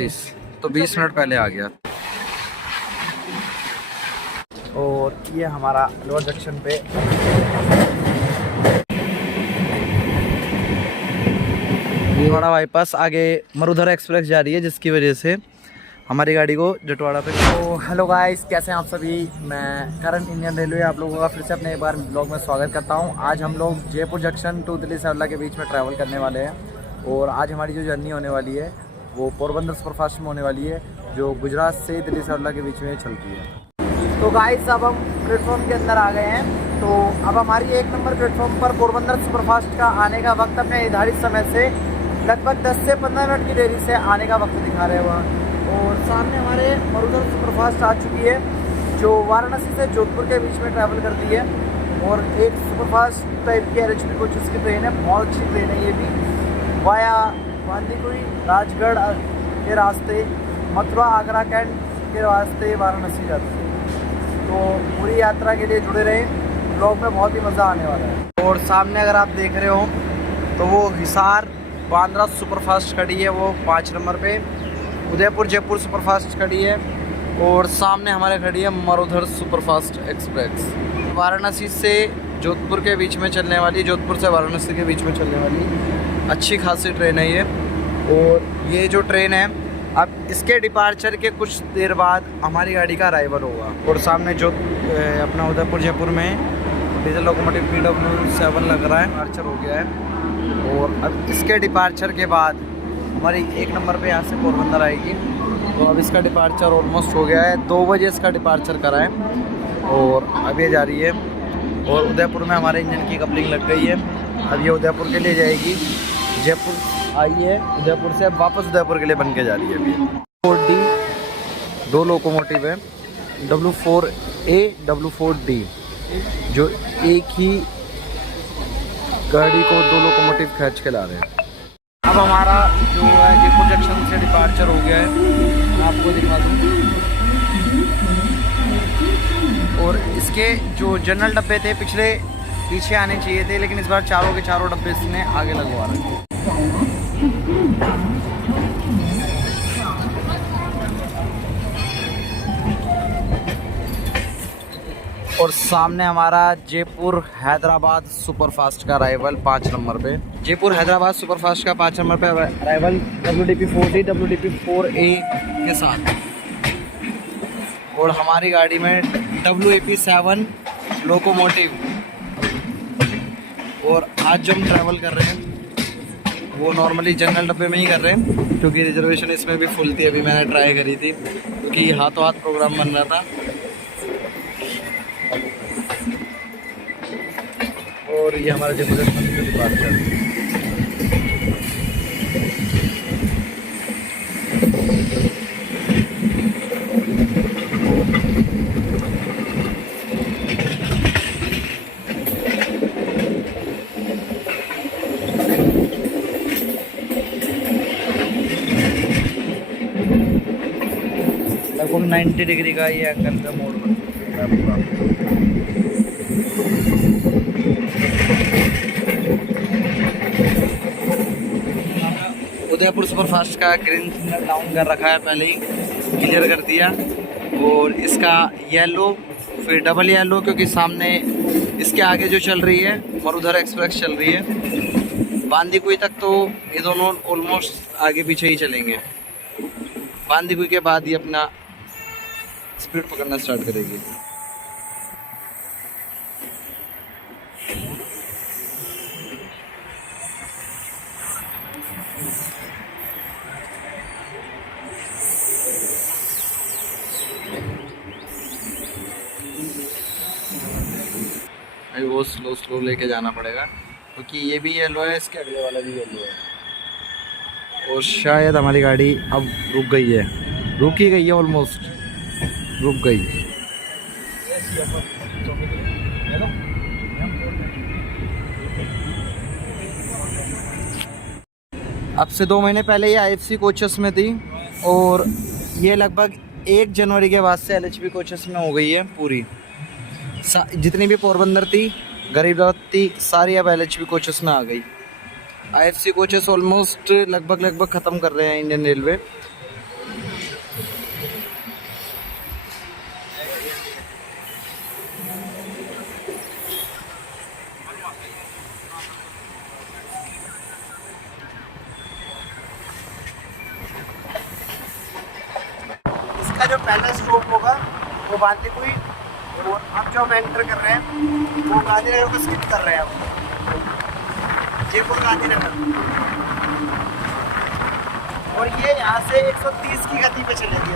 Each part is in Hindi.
34, तो 20 मिनट पहले आ गया। और ये हमारा लोअर जंक्शन पे जटवाड़ा बाईपास, आगे मरुधर एक्सप्रेस जा रही है जिसकी वजह से हमारी गाड़ी को जटवाड़ा पे। तो हेलो गाइस, कैसे हैं आप सभी। मैं करंट इंडियन रेलवे आप लोगों का फिर से अपने एक बार ब्लॉग में स्वागत करता हूं। आज हम लोग जयपुर जंक्शन टू दिल्ली सरला के बीच में ट्रैवल करने वाले हैं और आज हमारी जो जर्नी होने वाली है वो पोरबंदर सुपरफास्ट में होने वाली है, जो गुजरात से दिल्ली सरला के बीच में चलती है। तो गाइस अब हम प्लेटफॉर्म के अंदर आ गए हैं। तो अब हमारी 1 नंबर प्लेटफॉर्म पर पोरबंदर सुपरफास्ट का आने का वक्त अपने निर्धारित समय से लगभग 10 से 15 मिनट की देरी से आने का वक्त दिखा रहे हैं वहाँ। और सामने हमारे मरुधर सुपरफास्ट आ चुकी है जो वाराणसी से जोधपुर के बीच में ट्रैवल करती है और एक सुपरफास्ट टाइप की LHB कोचेस की ट्रेन है। बहुत अच्छी ट्रेन है ये भी, वाया बांदीकुई राजगढ़ के रास्ते मथुरा आगरा कैंट के रास्ते वाराणसी जाती है। तो पूरी यात्रा के लिए जुड़े रहे, ब्लॉग में बहुत ही मज़ा आने वाला है। और सामने अगर आप देख रहे हो तो वो हिसार बांद्रा सुपरफास्ट खड़ी है, वो 5 नंबर पे। उदयपुर जयपुर सुपरफास्ट खड़ी है और सामने हमारे खड़ी है मरुधर सुपरफास्ट एक्सप्रेस। वाराणसी से जोधपुर के बीच में चलने वाली, जोधपुर से वाराणसी के बीच में चलने वाली अच्छी खासी ट्रेन है ये। और ये जो ट्रेन है अब इसके डिपार्चर के कुछ देर बाद हमारी गाड़ी का अराइवल होगा। और सामने जो अपना उदयपुर जयपुर में डीजल लोकोमोटिव PW7 लग रहा है, डिपार्चर हो गया है। और अब इसके डिपार्चर के बाद हमारी 1 नंबर पे यहाँ से पोरबंदर आएगी। तो अब इसका डिपार्चर ऑलमोस्ट हो गया है, 2 बजे इसका डिपार्चर करा है और अब ये जा रही है। और उदयपुर में हमारे इंजन की कपलिंग लग गई है, अब ये उदयपुर के लिए जाएगी। जयपुर आई है, उदयपुर से अब वापस उदयपुर के लिए बन के जा रही है। अभी 4D 2 लोकोमोटिव है, W4A W4D, जो एक ही गाड़ी को 2 लोकोमोटिव खींच के ला रहे हैं। अब हमारा जो है जयपुर जंक्शन से डिपार्चर हो गया है, मैं आपको दिखा दूँ। और इसके जो जनरल डब्बे थे पीछे आने चाहिए थे, लेकिन इस बार चारों के चारों डब्बे इसने आगे लगवा रखे। और सामने हमारा जयपुर हैदराबाद सुपरफास्ट का अराइवल 5 नंबर पे। जयपुर हैदराबाद सुपरफास्ट का 5 नंबर पे अराइवल WDP4D WDP4A के साथ। और हमारी गाड़ी में WAP7 लोकोमोटिव। और आज जो हम ट्रैवल कर रहे हैं वो नॉर्मली जनरल डब्बे में ही कर रहे हैं, क्योंकि रिजर्वेशन इसमें भी फुल थी। अभी मैंने ट्राई करी थी क्योंकि हाथों हाथ प्रोग्राम बन रहा था। और ये हमारा जयपुर जंक्शन से डिपार्चर। लगभग 90 डिग्री का ये एंगल का मोड़ बनता है पूरा। उदयपुर सुपरफास्ट का ग्रीन सिग्नल डाउन कर रखा है, पहले ही क्लियर कर दिया। और इसका येलो, फिर डबल येलो, क्योंकि सामने इसके आगे जो चल रही है मरुधर एक्सप्रेस चल रही है बांदीकुई तक, तो ये दोनों ऑलमोस्ट आगे पीछे ही चलेंगे। बांदीकुई के बाद ये अपना स्पीड पकड़ना स्टार्ट करेगी। अभी वो स्लो लेके जाना पड़ेगा क्योंकि ये भी येलो है, इसके अगले वाला भी येलो है। और शायद हमारी गाड़ी अब रुक गई है, रुक ही गई है, ऑलमोस्ट रुक गई। अब से 2 महीने पहले ये IFC कोचेस में थी और ये लगभग 1 जनवरी के बाद से LHB कोचेस में हो गई है पूरी। जितनी भी पोरबंदर थी, गरीब रथ थी, सारी अब LHB कोचेस में आ गई। IFC कोचेस ऑलमोस्ट लगभग ख़त्म कर रहे हैं इंडियन रेलवे। जो पहला स्टॉप होगा वो बांदीकुई, और अब जो हम एंटर कर रहे हैं वो गांधीनगर को स्किप कर रहे हैं हम, जयपुर गांधीनगर। और ये यहाँ से 130 की गति पे चलेगी।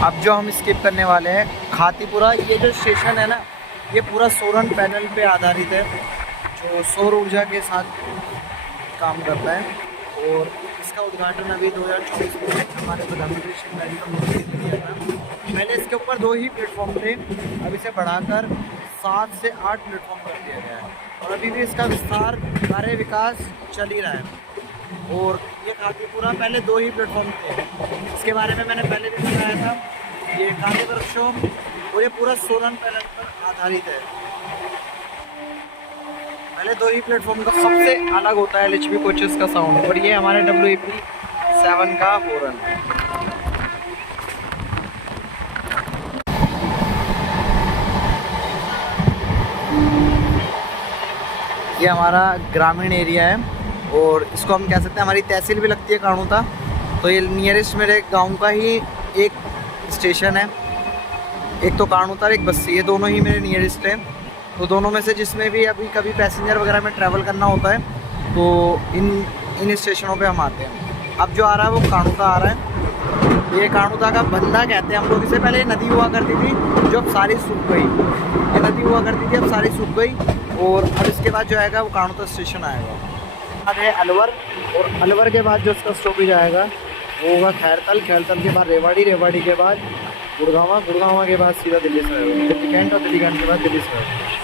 अब जो हम स्किप करने वाले हैं खातीपुरा, ये जो स्टेशन है ना ये पूरा सोलर पैनल पे आधारित है, जो सौर ऊर्जा के साथ काम करता है। और इसका उद्घाटन अभी 2024 में हमारे प्रधानमंत्री श्री नरेंद्र मोदी ने किया था। पहले इसके ऊपर 2 ही प्लेटफॉर्म थे, अब इसे बढ़ाकर 7 से 8 प्लेटफॉर्म कर दिया गया है, और अभी भी इसका विस्तार कार्य विकास चल ही रहा है। और ये खातीपुरा पहले 2 ही प्लेटफॉर्म थे, इसके बारे में मैंने पहले भी बताया था। ये काफी वर्कशॉप और ये पूरा सोलर पैनल पर आधारित है। पहले 2 ही प्लेटफॉर्म का सबसे अलग होता है LHB कोचेस का साउंड, और ये हमारे WAP-7 का हॉर्न है। ये हमारा ग्रामीण एरिया है, और इसको हम कह सकते हैं हमारी तहसील भी लगती है काणूता। तो ये नियरेस्ट मेरे गांव का ही एक स्टेशन है, एक तो काणूता एक बस्सी, ये दोनों ही मेरे नियरेस्ट हैं। तो दोनों में से जिसमें भी अभी कभी पैसेंजर वगैरह में ट्रैवल करना होता है तो इन स्टेशनों पे हम आते हैं। अब जो आ रहा है वो काणूता आ रहा है। ये काणूता का बंदा कहते हैं हम लोग इसे। पहले ये नदी हुआ करती थी जो अब सारी सूख गई, ये नदी हुआ करती थी अब सारी सूख गई। और अब इसके बाद जो आएगा वो काणूता स्टेशन आएगा। अब है अलवर, और अलवर के बाद जो उसका स्टॉपेज आएगा वो होगा खैरतल, खैरतल के बाद रेवाड़ी, रेवाड़ी के बाद गुड़गांवा, गुड़गांवा के बाद सीधा दिल्ली से आएगा, दिल्ली कैंट, और दिल्ली कैंट के बाद दिल्ली से आएगा।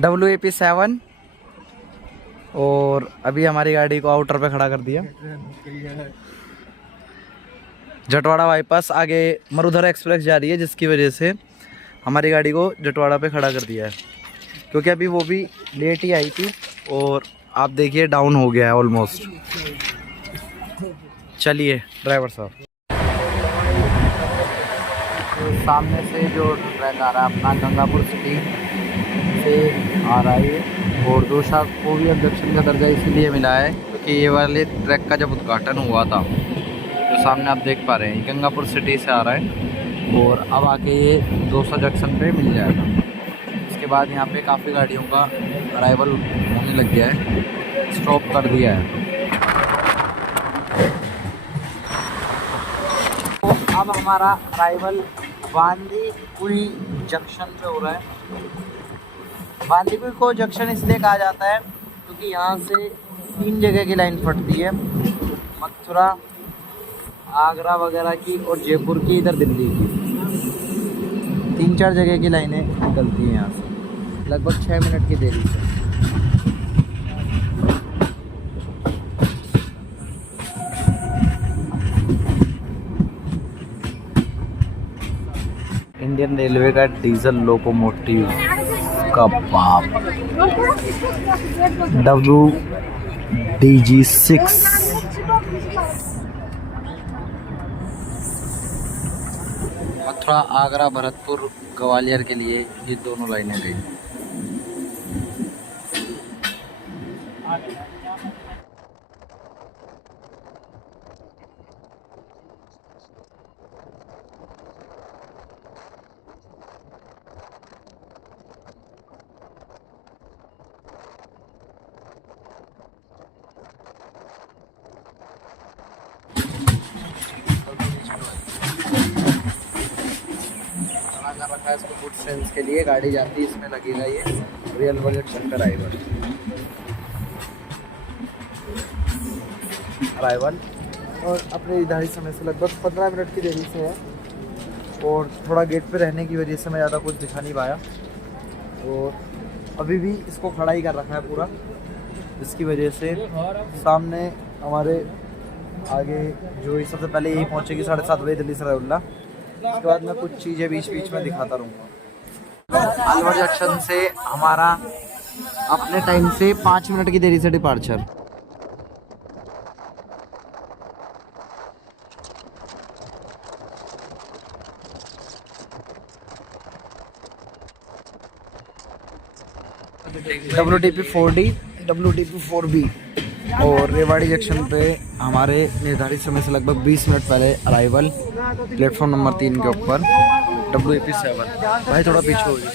WAP-7, और अभी हमारी गाड़ी को आउटर पे खड़ा कर दिया। जटवाड़ा बाईपास आगे मरुधर एक्सप्रेस जा रही है, जिसकी वजह से हमारी गाड़ी को जटवाड़ा पे खड़ा कर दिया है, क्योंकि अभी वो भी लेट ही आई थी। और आप देखिए डाउन हो गया है ऑलमोस्ट। चलिए ड्राइवर साहब, सामने से जो ट्रैक आ रहा है अपना गंगापुर सिटी से आ रहा है, और दोषा को भी अब जंक्शन का दर्जा इसीलिए मिला है क्योंकि ये वाले ट्रैक का जब उद्घाटन हुआ था, जो सामने आप देख पा रहे हैं गंगापुर सिटी से आ रहा है, और अब आके ये दोसा जंक्शन पे मिल जाएगा। इसके बाद यहाँ पे काफ़ी गाड़ियों का अराइवल होने लग गया है, स्टॉप कर दिया है। तो अब हमारा अराइवल बांदीकुई जंक्शन पे हो रहा है। बांदीकुई को जंक्शन इसलिए कहा जाता है क्योंकि यहाँ से 3 जगह की लाइन फटती है, मथुरा, आगरा वगैरह की, और जयपुर की, इधर दिल्ली की। 3-4 जगह की लाइनें निकलती हैं यहाँ से, लगभग 6 मिनट की देरी से। इंडियन रेलवे का डीजल लोकोमोटिव का बाप WDG-6 मथुरा, आगरा, भरतपुर, ग्वालियर के लिए ये दोनों लाइनें गई। रखा है इसको गुड सेंस के लिए, गाड़ी जाती है इसमें लगेगा ये रियल वर्ल्ड शंकर अराइवल। और अपने निर्धारित समय से लगभग 15 मिनट की देरी से है। और थोड़ा गेट पे रहने की वजह से मैं ज़्यादा कुछ दिखा नहीं पाया, और अभी भी इसको खड़ा ही कर रखा है पूरा, जिसकी वजह से सामने हमारे आगे जो सबसे पहले यही पहुँचेगी 7:30 बजे दिल्ली सरायुल्ला। उसके बाद मैं कुछ चीज़ें बीच बीच में दिखाता रहूँगा। अलवर जंक्शन से हमारा अपने टाइम से 5 मिनट की देरी से departure. WTP 4D, WTP 4B और रेवाड़ी जंक्शन पे हमारे निर्धारित समय से लगभग 20 मिनट पहले अराइवल प्लेटफॉर्म नंबर 3 के ऊपर WAP 7। भाई थोड़ा पीछे हो गया।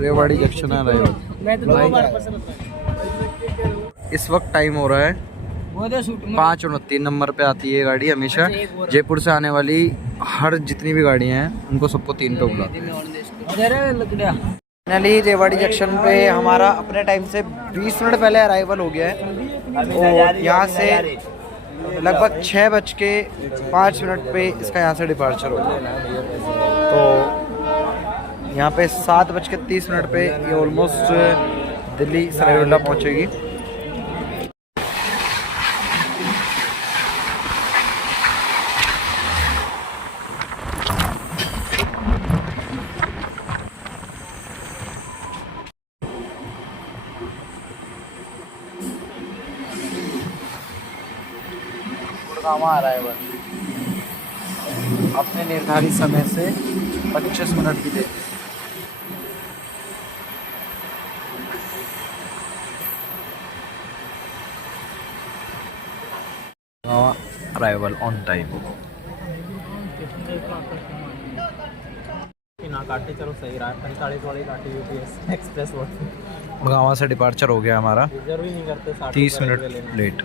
रेवाड़ी जंक्शन है अराइवल। इस वक्त टाइम हो रहा है 5:29 नंबर पे आती है गाड़ी हमेशा। जयपुर से आने वाली हर जितनी भी गाड़ियाँ हैं उनको सबको 3 पे बुलाते हैं। फाइनली रेवाड़ी जंक्शन पे हमारा अपने टाइम से 20 मिनट पहले अराइवल हो गया है, और यहाँ से लगभग 6:05 पे इसका यहाँ से डिपार्चर हो गया। तो यहाँ पे 7:30 पे ये ऑलमोस्ट दिल्ली सरायुल्ला पहुँचेगी। गुड़गांवा अराइवल अपने निर्धारित समय से 25 मिनट की देरी। Arrival on time. काटे चलो सही रहा है, 45 वाली काटी UPS एक्सप्रेस। गुड़गांवा से डिपार्चर हो गया हमारा, 30 मिनट लेट।